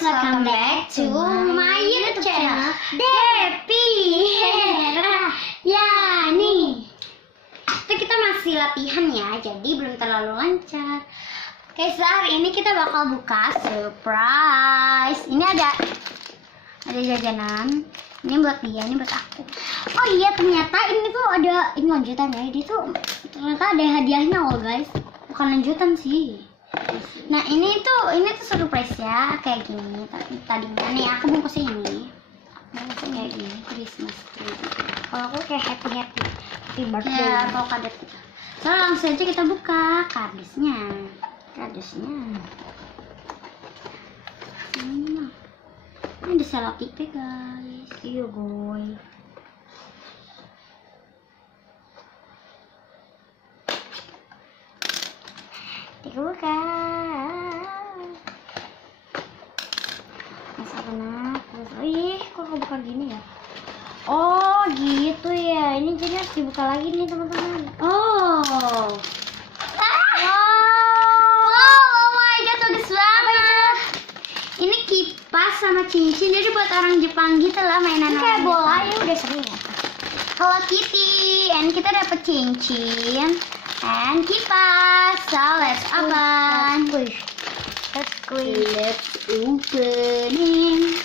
welcome back to my YouTube channel Depi. Ya nih, itu kita masih latihan ya, jadi belum terlalu lancar. Oke, hari ini kita bakal buka surprise. Ini ada jajanan. Ini buat dia, ini buat aku. Oh iya, ternyata ini tuh ada ini lanjutan ya. Ini tuh ternyata ada hadiahnya loh guys. Bukan lanjutan sih. Nah ini tuh surprise ya, kayak gini. Tadinya nih aku bungkusnya ini. Bungkusnya kayak gini, Christmas tree. Kalau aku kayak happy birthday. Ya, atau kado kita. So langsung aja kita buka kardusnya. Ini ada selotipnya guys. Iya boy. Kita buka. Masa kena terus. Oh iya, kok buka gini ya? Oh gitu ya. Ini jadi harus dibuka lagi nih teman-teman. Oh my god, bagus banget. Ini kipas sama cincin, jadi buat orang Jepang gitu lah mainan. Ini kayak bola ya, udah sering ya. Hello Kitty, and kita dapet cincin and kipas. So let's open. Let's opening.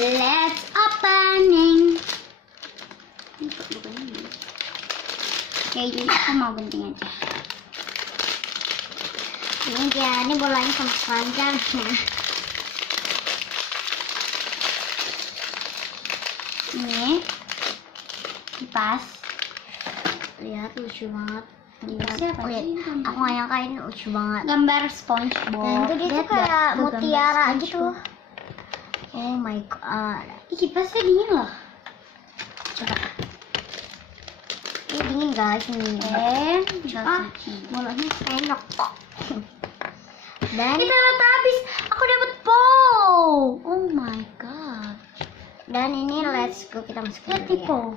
Let's opening. Oke, jadi aku mau gunting aja. Ini dia, ini bolanya sama keranjangnya. Ini kipas. Lihat lucu banget. Siapa sih? Aku nggak nyangka ini lucu banget. Gambar SpongeBob. Dan itu dia tuh kayak mutiara gitu. Oh my god. Ih, kipasnya dingin loh. Coba. Ini dingin guys ini. Bolanya enak kok. Dan kita dapat habis. Aku dapat bow. Oh my god. Dan ini let's go, kita masukin dulu ya.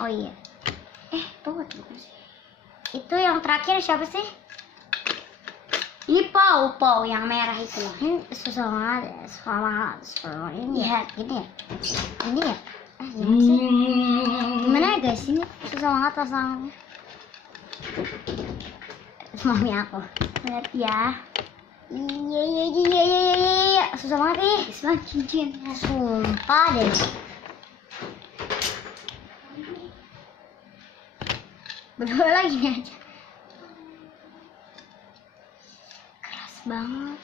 Oh iya. Bukan sih. Itu yang terakhir siapa sih? Ini Pau yang merah itu loh. Susah banget ya. Ini ya, gini ya. Ini ya. Gimana ya guys, ini susah banget pasangnya. Mami aku. Lihat ya. Iya. Susah banget nih. Susah cincin. Sumpah deh. Berdua lagi aja. Keras banget.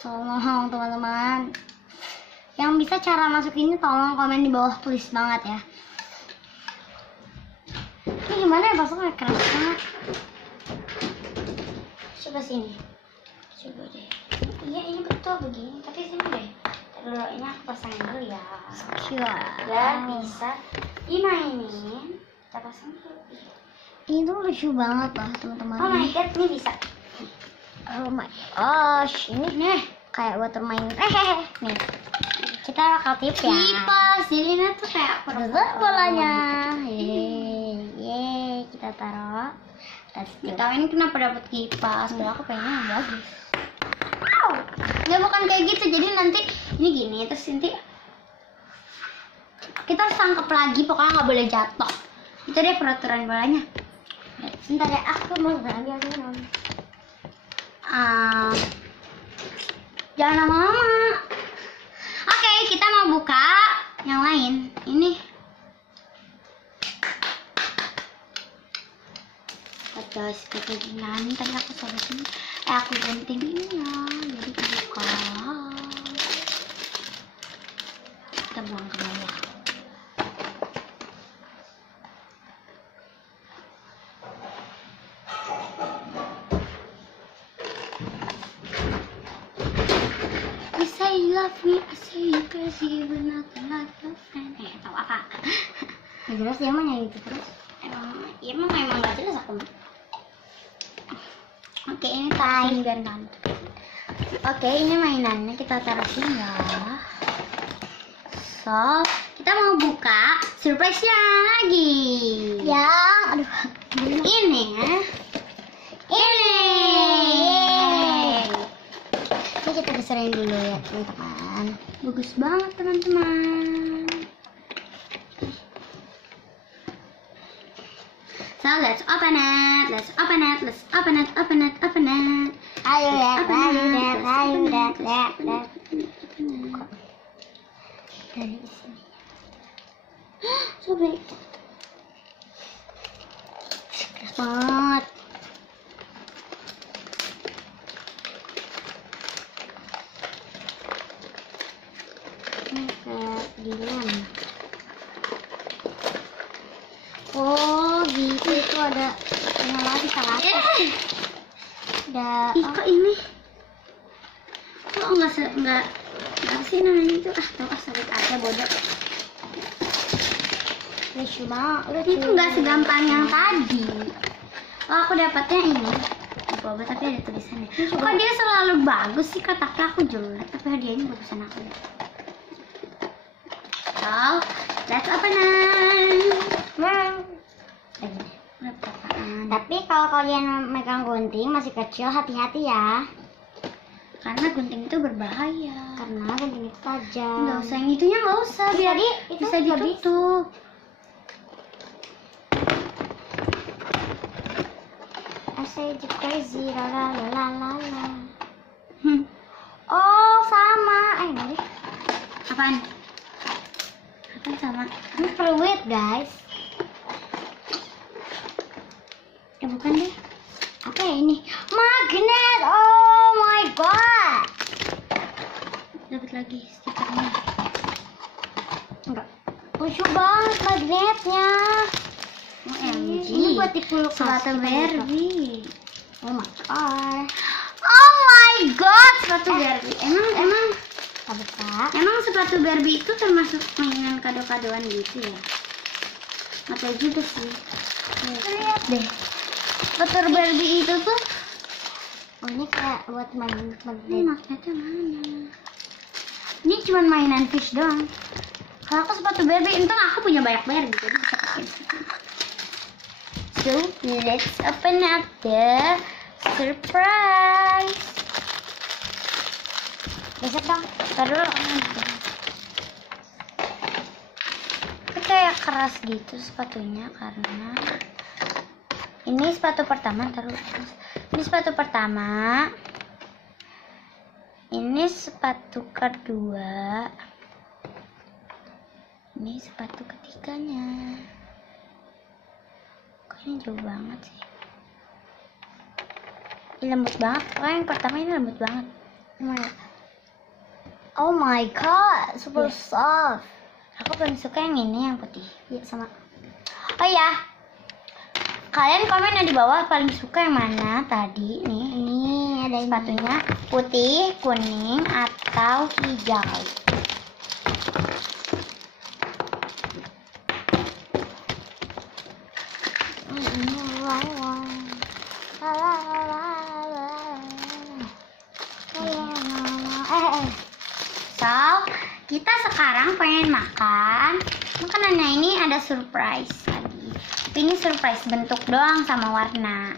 Tolong teman-teman. Yang bisa cara masukinnya tolong komen di bawah, please banget ya. Ini gimana ya pasangnya, keras banget. Coba sini. Coba deh. Iya ini betul begini, tapi sini deh. Dulu ini aku pasangin dulu ya. Ya bisa dimainin. Kita pasang dulu. Ini tuh lucu banget lah teman-teman. Oh my god, ini bisa. Oh my gosh, ini nih kayak buat bermain. Nih kita bakal tip ya. Kipas, jadi ini tuh kayak bolanya. Yeay, kita taruh. Kita ini kenapa dapat kipas? Padahal aku pengen yang bagus. Ya bukan kayak gitu, jadi nanti ini gini, terus nanti kita harus tangkap lagi, pokoknya nggak boleh jatuh. Itu deh peraturan bolanya. Sebentar ya, aku mau ambil minum. Jangan lama-lama. Oke, kita mau buka yang lain. Ini guys, pakai gini tadi aku sobekin. Aku gunting ini ya, jadi buka. Kita buang ke bawah. You say you love me, I say you crazy, but nothing like your friend. Tahu apa? Nggak jelas dia mah nyanyi gitu terus. Emang nggak jelas aku. Oke, ini taruh biar ngantuk. Oke, ini mainannya kita taruh sini ya. So, kita mau buka surprise-nya lagi. Ya, aduh. Ini ini kita besarin dulu ya teman-teman. Bagus banget teman-teman. So let's open it. Ayo lihat. Dari sini. Sobri. Keras banget. Dilem. Oh gitu, itu ada lagi salah. Ada kok ini kok nggak apa sih namanya itu, sabit aja bodoh. Lucu banget, itu nggak segampang yang tadi. Oh aku dapatnya ini boba tapi ada tulisannya. Kok dia selalu bagus sih, kotaknya aku jelek tapi hadiahnya bagusan aku. So, let's open it. Tapi kalau kalian megang gunting masih kecil, hati-hati ya. Karena gunting itu berbahaya. Karena gunting itu tajam. Nggak usah, yang itunya nggak usah, biar itu bisa ditutup. I say you crazy, la la la la la. Oh sama, ini apaan? Sama ini fluid guys. Ya bukan deh, apa ya ini, magnet. Oh my god, dapat lagi stikernya. Enggak, lucu banget magnetnya. OMG, ini buat di kulkas sepatu Barbie. Oh my god, oh my god, sepatu Barbie. Emang sepatu Barbie itu termasuk mainan kado-kadoan gitu ya? Nggak tahu juga sih. Lihat deh, sepatu Barbie itu tuh, oh ini kayak buat main magnet. Magnetnya mana? Ini cuma mainan fish doang. Kalau aku sepatu Barbie, untung aku punya banyak Barbie jadi bisa pakai. So let's open up the surprise. Besok dong, taruh dulu. Kayak keras gitu sepatunya karena ini sepatu pertama, ini sepatu pertama, ini sepatu kedua, ini sepatu ketiganya. Kok ini jauh banget sih? Ini lembut banget, pokoknya yang pertama ini lembut banget. Oh my god, super soft. Aku paling suka yang ini, yang putih. Ya sama. Oh ya, kalian komen di bawah paling suka yang mana tadi nih. Ini ada sepatunya putih, kuning, atau hijau. So, kita sekarang pengen makan. Makanannya ini ada surprise tadi. Tapi ini surprise bentuk doang sama warna.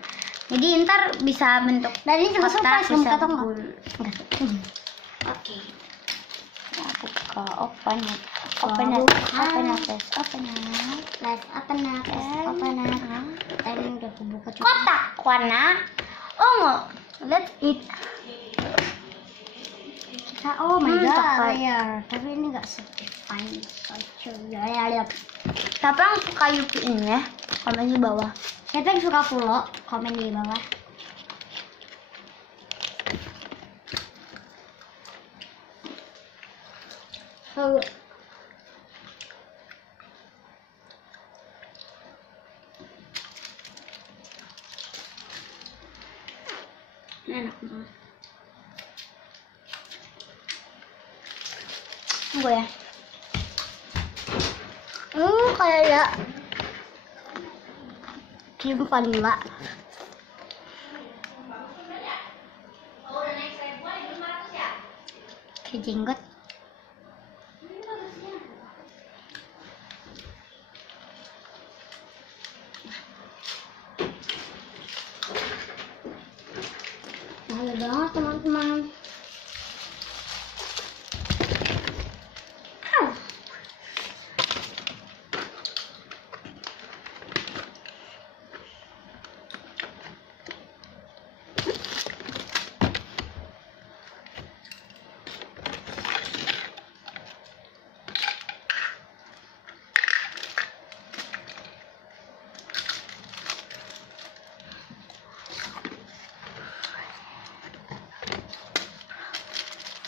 Jadi ntar bisa bentuk. Dan ini juga surprise bentuk atau enggak? Oke. Buka, open it. Tadi udah aku buka juga. Kotak warna ungu. Let's eat. Oh my god, rare. Tapi ini nggak certified. Ya. Siapa yang suka Yuki ini ya? Komen di bawah. Siapa yang suka Fulo? Komen di bawah. Oh. Enak banget. Tunggu ya. Kayak krim vanila. Kayak jenggot. banget teman-teman.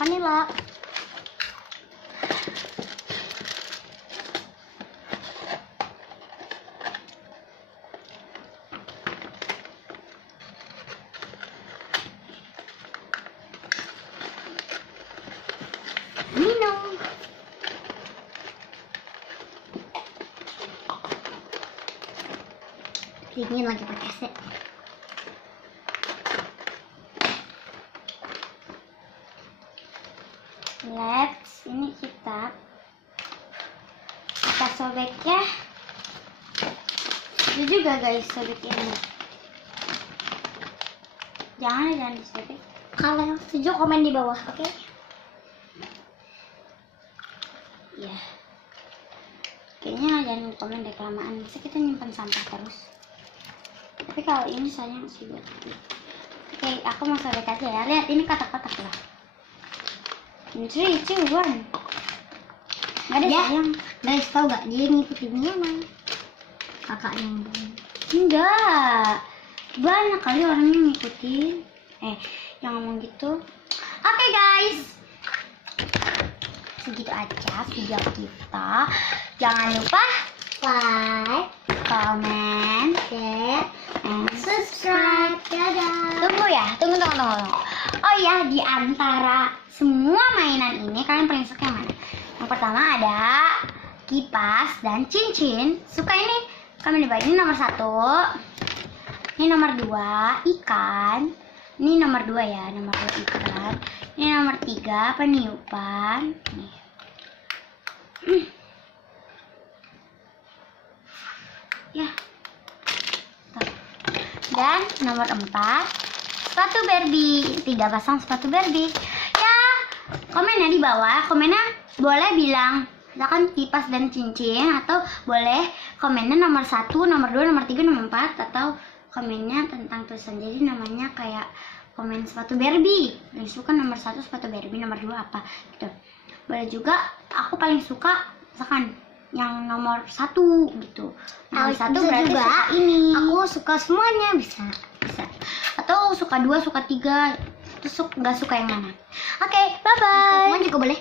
Vanilla. Minum. Dingin lagi pakai sih. Let's, ini kita sobek ya. Itu juga guys sobek ini. Jangan disobek. Kalau yang setuju komen di bawah, oke? Ya. Kayaknya jangan komen deh kelamaan. Bisa kita nyimpan sampah terus. Tapi kalau ini sayang sih buat. Oke, aku mau sobek aja ya. Lihat ini kotak-kotak loh. 3, 2, 1. Gak ada ya, sayang. Guys, tau gak dia ngikutinnya mah kakaknya. Enggak, banyak kali orang yang ngikutin. Yang ngomong gitu. Oke guys, segitu aja video kita. Jangan lupa like, comment, share, and subscribe. Dadah. Tunggu ya, tunggu. Oh ya, di antara semua mainan ini kalian paling suka yang mana? Yang pertama ada kipas dan cincin. Suka ini? Kami dibaca. Ini nomor 1. Ini nomor 2 ikan. Ini nomor 2 ya, nomor 2 ikan. Ini nomor 3 peniupan. Nih. Ya. Tuh. Dan nomor 4 sepatu Barbie. 3 pasang sepatu Barbie. Komennya di bawah, komennya boleh bilang misalkan kipas dan cincin, atau boleh komennya nomor 1, nomor 2, nomor 3, nomor 4, atau komennya tentang tulisan. Jadi namanya kayak komen sepatu Barbie. Yang suka nomor 1 sepatu Barbie, nomor 2 apa gitu. Boleh juga aku paling suka misalkan yang nomor 1 gitu. Nomor 1 berarti juga suka ini. Aku suka semuanya, bisa. Atau suka 2, suka 3. Terus nggak suka yang mana? Oke, bye bye. Semua juga boleh.